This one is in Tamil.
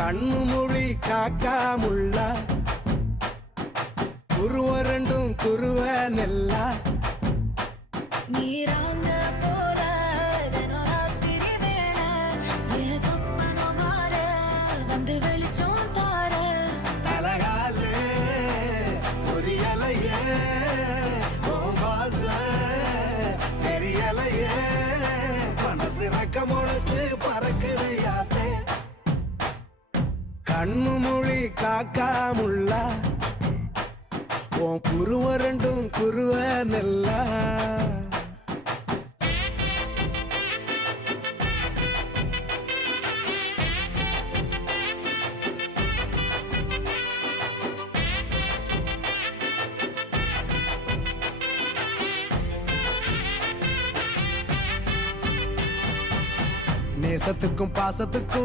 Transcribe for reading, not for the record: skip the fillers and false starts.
கண்ணு மொழி காக்காமுள்ள குருவ ரெண்டும் குருவ நெல்லா நீராங்க போல தினராத்திரி வேண என் சொப்பனம் மாற வந்து வெளிச்சம் தார தலகாலே பொரியலையே ஓம்பாச பெரியலையே மனசு ரக்க முளைச்சு பறக்குது யாத்தே கண்ணு மொழி காக்காமுள்ள உன் குருவ ரெண்டும் குருவ நெல்லா நேசத்துக்கும் பாசத்துக்கும்